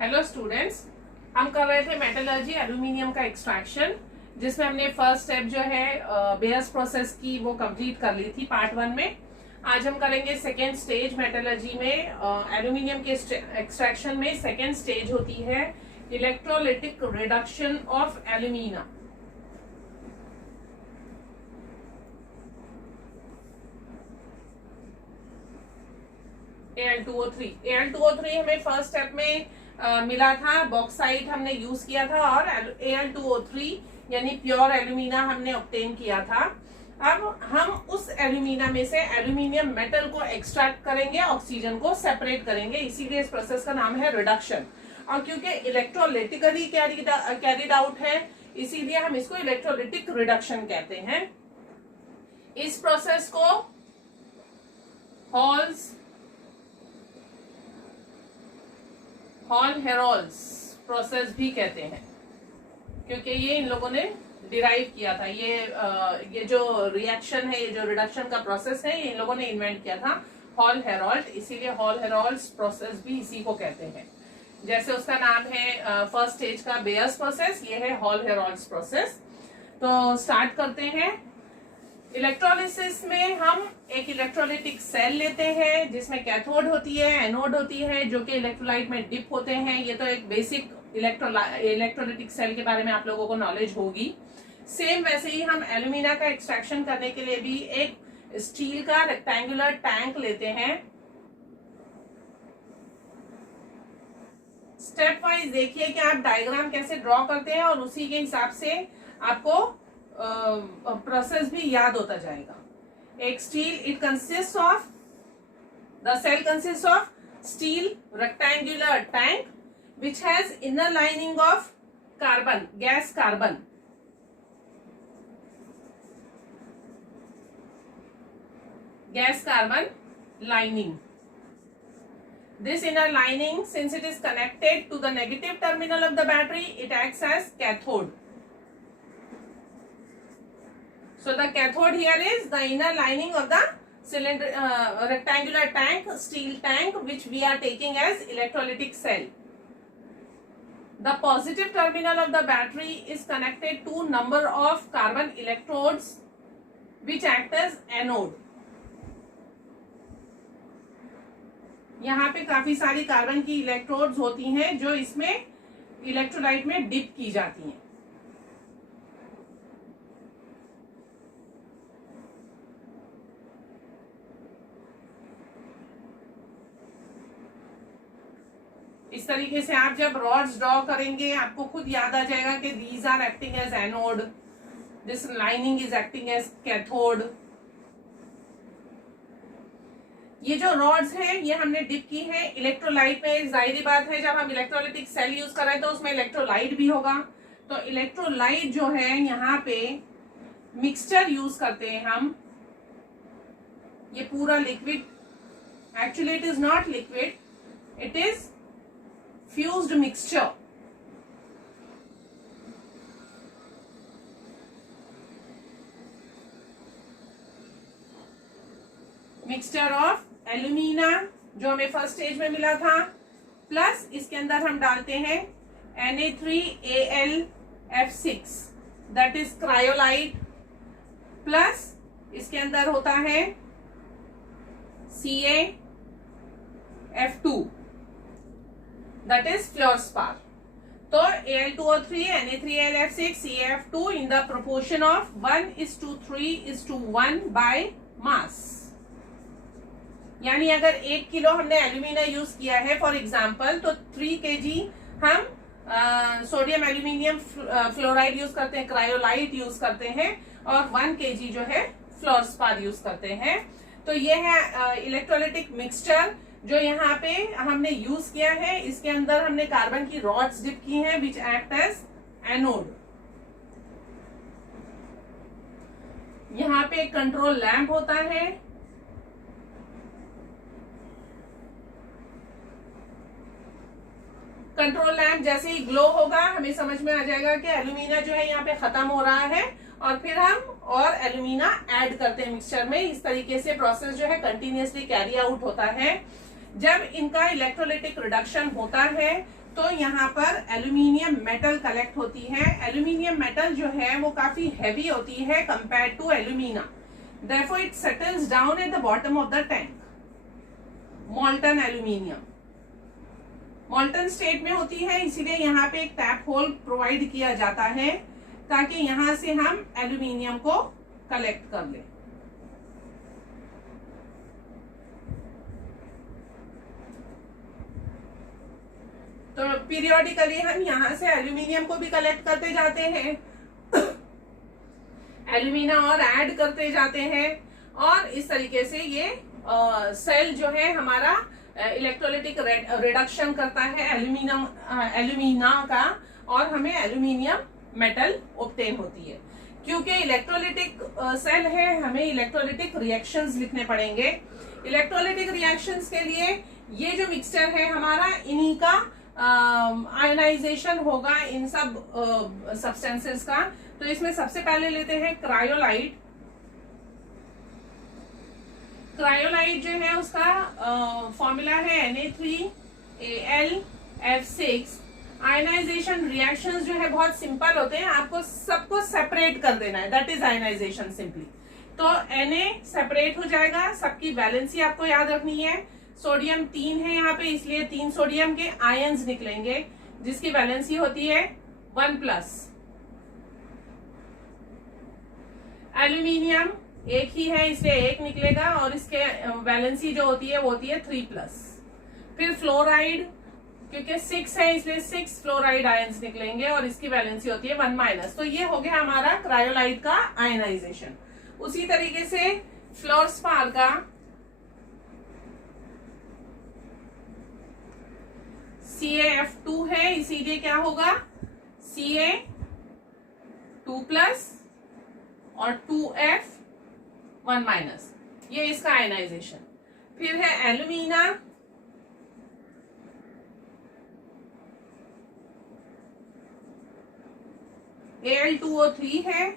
Hello students, हम कर रहे थे मेटलर्जी एल्यूमिनियम का एक्सट्रैक्शन, जिसमें हमने फर्स्ट स्टेप जो है बेयर्स प्रोसेस की वो कंप्लीट कर ली थी पार्ट 1 में। आज हम करेंगे सेकेंड स्टेज मेटलर्जी में। एल्यूमिनियम के एक्सट्रैक्शन में सेकेंड स्टेज होती है electrolytic reduction of alumina. Al2O3 हमें फर्स्ट स्टेप में मिला था, बॉक्साइट हमने यूज किया था और Al2O3 यानी प्योर एल्यूमिना हमने ऑब्टेन किया था। अब हम उस एल्यूमिना में से एल्यूमिनियम मेटल को एक्सट्रैक्ट करेंगे, ऑक्सीजन को सेपरेट करेंगे, इसीलिए इस प्रोसेस का नाम है रिडक्शन। और क्योंकि इलेक्ट्रोलिटिकली कैरिड आउट है, इसीलिए हम इसको इलेक्ट्रोलिटिक रिडक्शन कहते हैं। इस प्रोसेस को हॉल-हेरॉल्ड्स प्रोसेस भी कहते हैं, क्योंकि ये इन लोगों ने डिराइव किया था। ये जो रिएक्शन है, ये जो रिडक्शन का प्रोसेस है, ये इन लोगों ने इन्वेंट किया था, हॉल-हेरॉल्ड। इसीलिए हॉल-हेरॉल्ड्स प्रोसेस भी इसी को कहते हैं। जैसे उसका नाम है फर्स्ट स्टेज का बेयर्स प्रोसेस, ये है हॉल-हेरॉल्ड्स प्रोसेस। तो स्टार्ट करते हैं। इलेक्ट्रोलिसिस में हम एक इलेक्ट्रोलिटिक सेल लेते हैं जिसमें कैथोड होती है, एनोड होती है, जो कि इलेक्ट्रोलाइट में डिप होते हैं। ये तो एक बेसिक इलेक्ट्रोलिटिक सेल के बारे में आप लोगों को नॉलेज होगी। सेम वैसे ही हम एल्यूमिना का एक्सट्रैक्शन करने के लिए भी एक स्टील का रेक्टेंगुलर टैंक लेते हैं। स्टेप वाइज देखिए कि आप डायग्राम कैसे ड्रॉ करते हैं और उसी के हिसाब से आपको प्रोसेस भी याद होता जाएगा। एक steel, it consist of, the cell consist of steel rectangular tank which has inner lining of carbon, gas carbon. Gas carbon lining. This inner lining, since it is connected to the negative terminal of the battery, it acts as cathode. So the cathode here is the inner lining of the cylinder, rectangular tank, steel tank, which we are taking as electrolytic cell. The positive terminal of the battery is connected to number of carbon electrodes which act as anode. यहाँ पे काफी सारी carbon की electrodes होती हैं जो इसमें electrolyte में डिप की जाती हैं। इस तरीके से आप जब रॉड्स ड्रॉ करेंगे आपको खुद याद आ जाएगा कि these are acting as anode, this lining is acting as cathode. ये जो रॉड्स हैं ये हमने डिप की है इलेक्ट्रोलाइट में। जाहिर बात है, जब हम इलेक्ट्रोलिटिक सेल यूज कर रहे हैं तो उसमें इलेक्ट्रोलाइट भी होगा। तो इलेक्ट्रोलाइट जो है यहाँ पे मिक्सचर यूज करते हैं हम। ये पूरा liquid, actually it is not liquid, it is fused mixture. Mixture of alumina जो हमें फर्स्ट स्टेज में मिला था, प्लस इसके अंदर हम डालते हैं Na3Al(F6), that is cryolite, plus इसके अंदर होता है CaF2, that is fluorspar. तो Al2O3, Na3Al(F6), CaF2 in the proportion of 1:3:1 by mass. यानी अगर 1 किलो हमने एल्यूमिना यूज किया है फॉर एग्जाम्पल, तो 3 kg हम सोडियम एल्यूमिनियम फ्लोराइड यूज करते हैं, क्रायोलाइट यूज करते हैं, और 1 kg जो है फ्लोरस्पार यूज करते हैं। तो ये है इलेक्ट्रोलिटिक मिक्सचर जो यहाँ पे हमने यूज किया है। इसके अंदर हमने कार्बन की रॉड्स डिप की हैं विच एक्ट एज एनोड। यहाँ पे कंट्रोल लैंप होता है। कंट्रोल लैंप जैसे ही ग्लो होगा हमें समझ में आ जाएगा कि एल्यूमिना जो है यहाँ पे खत्म हो रहा है, और फिर हम और एल्यूमिना ऐड करते हैं मिक्सचर में। इस तरीके से प्रोसेस जो है कंटिन्यूअसली कैरी आउट होता है। जब इनका इलेक्ट्रोलिटिक रिडक्शन होता है तो यहाँ पर एल्यूमिनियम मेटल कलेक्ट होती है। एल्यूमिनियम मेटल जो है वो काफी हैवी होती है compare to alumina, therefore it settles down at the bottom of the tank. Molten aluminium molten state में होती है, इसीलिए यहाँ पे एक टैप होल प्रोवाइड किया जाता है ताकि यहां से हम एल्यूमिनियम को कलेक्ट कर लें। तो पीरियोडिकली हम यहां से एल्यूमिनियम को भी कलेक्ट करते जाते हैं, एल्यूमिना और ऐड करते जाते हैं, और इस तरीके से ये सेल जो है हमारा इलेक्ट्रोलिटिक रिडक्शन करता है एल्यूमिना का, और हमें एल्यूमिनियम मेटल ऑब्टेन होती है। क्योंकि इलेक्ट्रोलिटिक सेल है, हमें इलेक्ट्रोलिटिक रिएक्शंस लिखने पड़ेंगे। इलेक्ट्रोलिटिक रिएक्शंस के लिए ये जो मिक्सचर है हमारा, इन्हीं का आयनाइजेशन होगा इन सब सब्सटेंसेस का। तो इसमें सबसे पहले लेते हैं क्रायोलाइट। क्रायोलाइट जो है उसका फॉर्मूला है Na3Al(F6). आयनाइजेशन रिएक्शंस जो है बहुत सिंपल होते हैं, आपको सबको सेपरेट कर देना है, दैट इज आयनाइजेशन सिंपली। तो Na सेपरेट हो जाएगा, सबकी वैलेंसी आपको याद रखनी है। सोडियम 3 है यहाँ पे, इसलिए 3 सोडियम के आयंस निकलेंगे जिसकी वैलेंसी होती है 1+। एल्यूमिनियम एक ही है इसलिए 1 निकलेगा, और इसके वैलेंसी जो होती है वो होती है 3+। फिर फ्लोराइड, क्योंकि 6 है इसलिए 6 फ्लोराइड आयंस निकलेंगे और इसकी वैलेंसी होती है 1-। तो ये हो गया हमारा क्रायोलाइट का आयनाइजेशन। उसी तरीके से फ्लोरस्पार का CaF2 है, इसीलिए क्या होगा Ca2+ और 2F1-, ये इसका आयनाइजेशन। फिर है एल्यूमिना, Al2O3 है,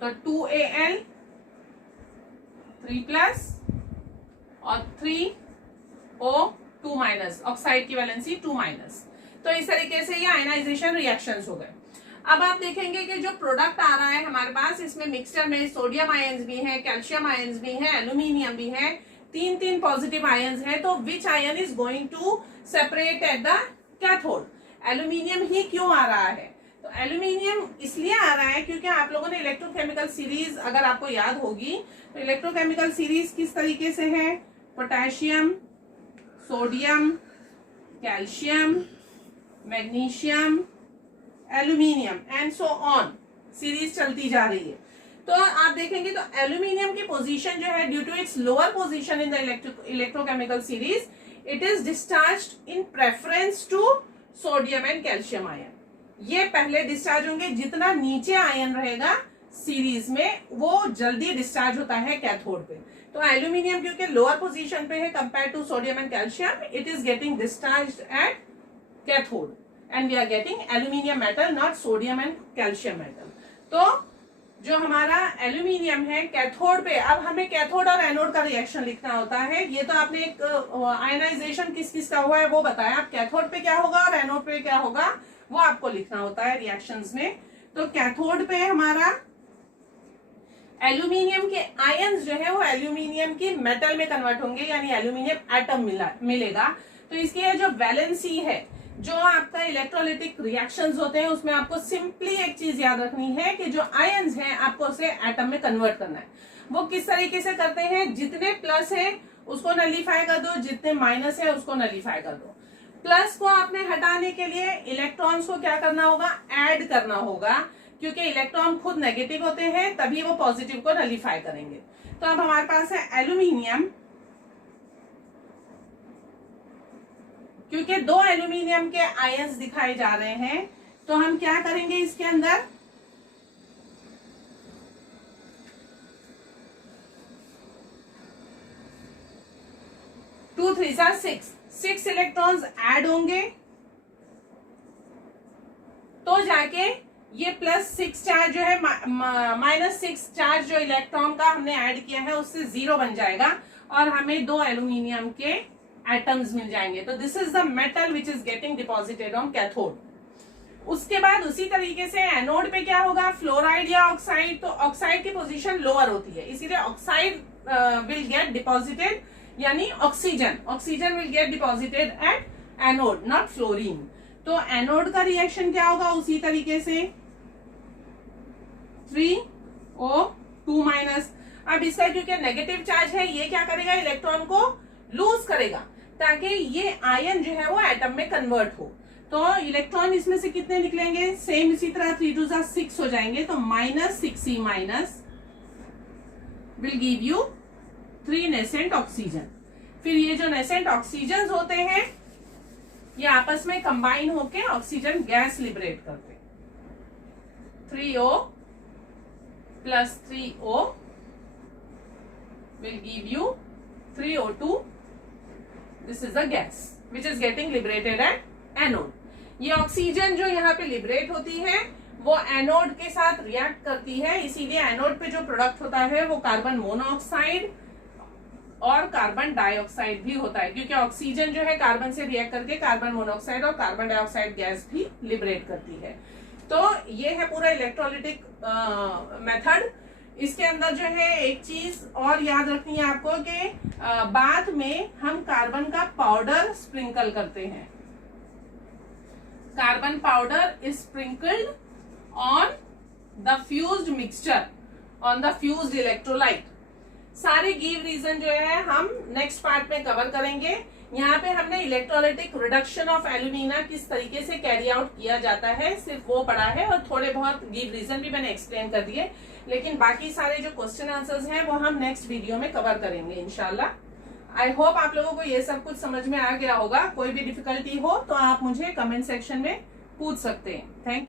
तो 2Al3+ और 3O2-, ऑक्साइड की वैलेंसी 2-। तो इस तरीके से ये आयनाइजेशन रिएक्शंस हो गए। अब आप देखेंगे कि जो प्रोडक्ट आ रहा है हमारे पास, इसमें मिक्सचर में सोडियम आयंस भी हैं, कैल्शियम आयंस भी हैं, एल्यूमिनियम भी है, 3 पॉजिटिव आयंस हैं। तो which ion is going to separate at the cathode? Aluminium ही क्यों आ रहा है? तो एल्यूमिनियम इसलिए आ रहा है क्योंकि आप लोगों ने इलेक्ट्रोकेमिकल सीरीज अगर आपको याद होगी तो इलेक्ट्रोकेमिकल सीरीज किस तरीके से है, potassium, sodium, calcium, magnesium, aluminium and so on, series चलती जा रही है। तो आप देखेंगे तो एल्यूमिनियम की पोजीशन जो है, due to its lower position in the electrochemical series, it is discharged in preference to sodium and calcium ion. ये पहले डिस्चार्ज होंगे, जितना नीचे आयन रहेगा सीरीज में वो जल्दी डिस्चार्ज होता है कैथोड पे। तो एल्यूमिनियम क्योंकि लोअर पोजीशन पे है compare to sodium and calcium, it is getting discharged at cathode and we are getting aluminium metal, not sodium and calcium metal. तो जो हमारा एल्यूमिनियम है कैथोड पे, अब हमें कैथोड और एनोड का रिएक्शन लिखना होता है। ये तो आपने एक आयनाइजेशन किस किस का हुआ है वो बताया, अब कैथोड पे क्या होगा और एनोड पे क्या होगा वो आपको लिखना होता है रिएक्शंस में। तो कैथोड पे हमारा एल्यूमिनियम के आयंस जो है वो एल्यूमिनियम की मेटल में कन्वर्ट होंगे, यानी एल्यूमिनियम एटम मिलेगा। तो इसकी जो वैलेंसी है, जो आपका इलेक्ट्रोलिटिक रिएक्शंस होते हैं उसमें आपको सिंपली एक चीज याद रखनी है कि जो आयंस हैं आपको उसे एटम में कन्वर्ट करना है। वो किस तरीके से करते हैं, जितने प्लस है उसको नलीफाई कर दो, जितने माइनस है उसको नलीफाई कर दो। प्लस को आपने हटाने के लिए इलेक्ट्रॉन्स को क्या करना होगा, ऐड करना होगा, क्योंकि इलेक्ट्रॉन खुद नेगेटिव होते हैं तभी वो पॉजिटिव को नलीफाई करेंगे। तो अब हमारे पास है एल्यूमिनियम, क्योंकि 2 एल्यूमिनियम के आयंस दिखाए जा रहे हैं तो हम क्या करेंगे इसके अंदर, टू 3 6 इलेक्ट्रॉन्स ऐड होंगे, तो जाके ये +6 चार्ज जो है -6 चार्ज जो इलेक्ट्रॉन का हमने ऐड किया है उससे 0 बन जाएगा और हमें 2 एल्यूमिनियम के एटम्स मिल जाएंगे। तो this is the metal which is getting deposited on cathode. उसके बाद उसी तरीके से एनोड पे क्या होगा, फ्लोराइड या ऑक्साइड, तो ऑक्साइड की पोजीशन लोअर होती है, इसीलिए ऑक्साइड विल गेट डिपॉजिटेड, यानी oxygen will get deposited at anode, not fluorine. तो एनोड का रिएक्शन क्या होगा, उसी तरीके से 3O2 माइनस। अब इसका क्योंकि नेगेटिव चार्ज है, ये क्या करेगा, इलेक्ट्रॉन को लूज करेगा ताकि ये आयन जो है वो एटम में कन्वर्ट हो। तो इलेक्ट्रॉन इसमें से कितने निकलेंगे, सेम इसी तरह 3 2 6 हो जाएंगे, तो -6E minus will give you 3 nascent oxygen. फिर ये जो नेसेंट ऑक्सीजन होते हैं ये आपस में कंबाइन होके ऑक्सीजन गैस लिबरेट करते हैं। 3O plus 3O will give you 3O2. This is the gas which is getting liberated at anode. ये ऑक्सीजन जो यहाँ पे लिबरेट होती है वो एनोड के साथ रिएक्ट करती है, इसीलिए एनोड पे जो प्रोडक्ट होता है वो कार्बन मोनोऑक्साइड और कार्बन डाइऑक्साइड भी होता है, क्योंकि ऑक्सीजन जो है कार्बन से रिएक्ट करके कार्बन मोनोऑक्साइड और कार्बन डाइऑक्साइड गैस भी लिबरेट करती है। तो ये है पूरा इलेक्ट्रोलिटिक मेथड। इसके अंदर जो है एक चीज और याद रखनी है आपको कि बाद में हम कार्बन का पाउडर स्प्रिंकल करते हैं। Carbon powder is sprinkled on the fused mixture, on the fused electrolyte. सारे गिव रीजन जो है हम नेक्स्ट पार्ट में कवर करेंगे। यहाँ पे हमने इलेक्ट्रोलाइटिक रिडक्शन ऑफ एल्यूमिना किस तरीके से कैरी आउट किया जाता है सिर्फ वो पढ़ा है, और थोड़े बहुत गिव रीजन भी मैंने एक्सप्लेन कर दिए, लेकिन बाकी सारे जो क्वेश्चन आंसर्स हैं वो हम नेक्स्ट वीडियो में कवर करेंगे इंशाल्लाह। आई होप आप लोगों को ये सब कुछ समझ में आ गया होगा। कोई भी डिफिकल्टी हो तो आप मुझे कमेंट सेक्शन में पूछ सकते हैं। थैंक